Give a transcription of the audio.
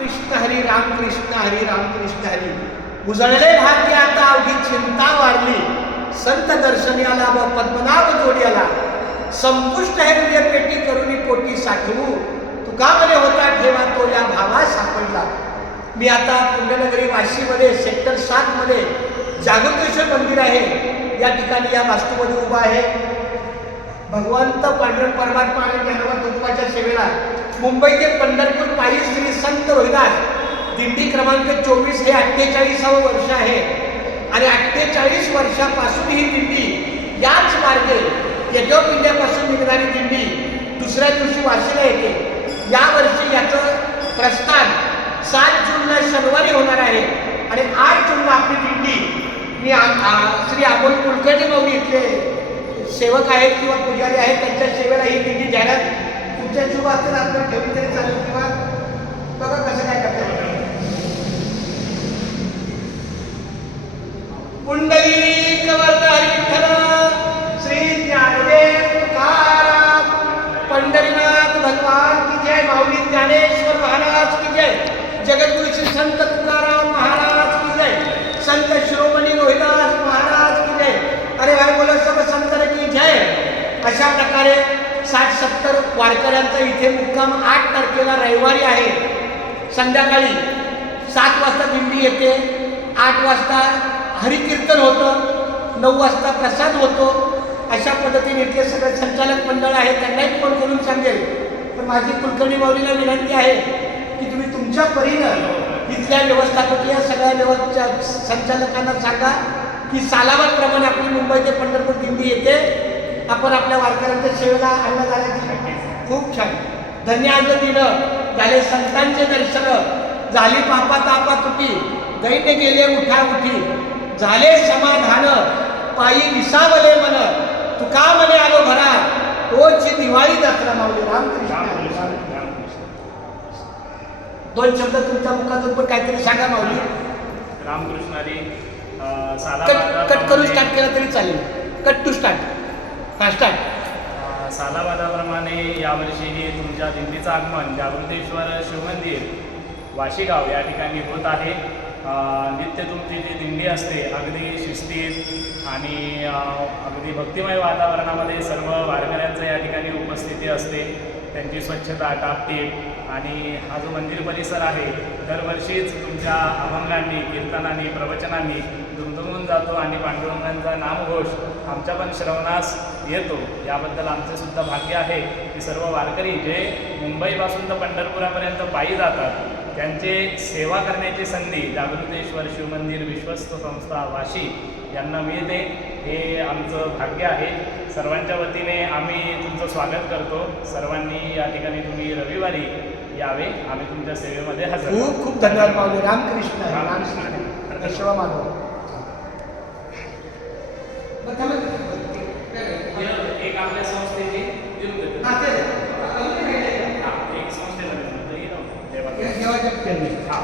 कृष्ण हरी राम कृष्ण हरी राम कृष्ण हरी. उजळले भाग्य आता अवघी चिंता वारली. संत दर्शनी आला व पद्मनाभ जोडी आला. संपुष्ट हे प्रिय पेटी करुणी पोटी साठवू. तुका मध्ये होता ठेवा तो या भावा सापडला. मी आता पुण्यनगरी वाशीमध्ये सेक्टर 7 मध्ये जागृतेश्वर मंदिर आहे. या ठिकाणी या वास्तूमध्ये उभा आहे. भगवंत पांडुरंग परमात्मा आणि ज्ञानोबा तुकोबाच्या सेवेला मुंबई ते पंढरपूर पायी श्री संत रोहिदास दिंडी क्रमांक 24 हे 48वे वर्ष आहे. आणि 48 वर्षापासून ही दिंडी याच मार्गे यज्ञोपिंड्यापासून निघणारी दिंडी दुसऱ्या दिवशी वाशीला येते. यावर्षी याचं प्रस्थान 7 जूनला शनिवारी होणार आहे. आणि 8 जूनला आपली दिंडी मी श्री अमोल कुलकर्णी माऊली इथले सेवक आहेत किंवा पुजारी आहेत त्यांच्या सेवेला ही दिंडी जाहिरात तुमच्या शुभ असतील आपण ठेवली तरी चालेल किंवा बघा कसं काय करता. पुंडलिक वरद विठ्ठल श्री ज्ञानदेव तुकाराम पंढरीनाथ भगवान की जय. माऊली ज्ञानेश्वर महाराज की जय. जगद्गुरु श्री संत तुकाराम महाराज की जय. संत शिरोमणी रोहिदास महाराज की जय. अरे भाई बोला सब संतर की जय. अशा प्रकारे 60-70 वारकऱ्यांचा इथे मुक्काम 8 तारखेला रविवारी आहे. संध्याकाळी 7 वाजता दिंडी येते. 8 वाजता हरिकीर्तन होतं. 9 वाजता प्रसाद होतो. अशा पद्धतीने इथले सगळे संचालक मंडळ आहे त्यांनाही फोन करून सांगेल. पण माझी कुलकर्णी माऊलीला विनंती आहे की तुम्ही तुमच्या परीनं इथल्या व्यवस्थापकीय सगळ्या संचालकांना सांगा की सालाबादप्रमाणे आपली मुंबई ते पंढरपूर दिंडी येते. आपण आपल्या वारकऱ्यांच्या सेवेला आणलं जाण्याची खूप छान धन्यवाद दिलं. झाले संतांचे दर्शन झाली पापा तापा तुटी. दैन्य गेले उठा उठी. झाले समाधान पायी विसावले मन. तुका मने आलो घरा तोची दिवाळी दसरा. माऊली रामकृष्ण. 2 शब्द तुमच्या मुखातून पण काहीतरी सांगा माऊली. रामकृष्ण हरी. कट करून स्टार्ट केला तरी चालेल. Cut to start. स्टार्ट. सालाबादाप्रमाणे यावर्षीही तुमच्या दिंडीचं आगमन जागृतेश्वर शिवमंदिर वाशीगाव या ठिकाणी होत आहे. नित्य तुमची जी दिंडी असते अगदी शिस्तीत आणि अगदी भक्तिमय वातावरणामध्ये सर्व वारकऱ्यांचं या ठिकाणी उपस्थिती असते. त्यांची स्वच्छता टापटीप आणि हा जो मंदिर परिसर आहे दरवर्षीच तुमच्या अभंगांनी कीर्तनांनी प्रवचनांनी दुमदुमून जातो आणि पांडुरंगांचा नामघोष आमच्या पण श्रवणास येतो. याबद्दल आमचे सुद्धा भाग्य आहे की सर्व वारकरी जे मुंबईपासून तर पंढरपुरापर्यंत पायी जातात त्यांचे सेवा करण्याची संधी जागृतेश्वर शिवमंदिर विश्वस्त संस्था वाशी यांना मिळते. हे आमचं भाग्य आहे. सर्वांच्या वतीने आम्ही तुमचं स्वागत करतो. सर्वांनी या ठिकाणी तुम्ही रविवारी यावे. आम्ही तुमच्या सेवेमध्ये हजर. खूप खूप धन्यवाद माऊली. रामकृष्ण. रामकृष्ण. शिवा माधव. एक आपल्या संस्थेची एक संस्थेला हां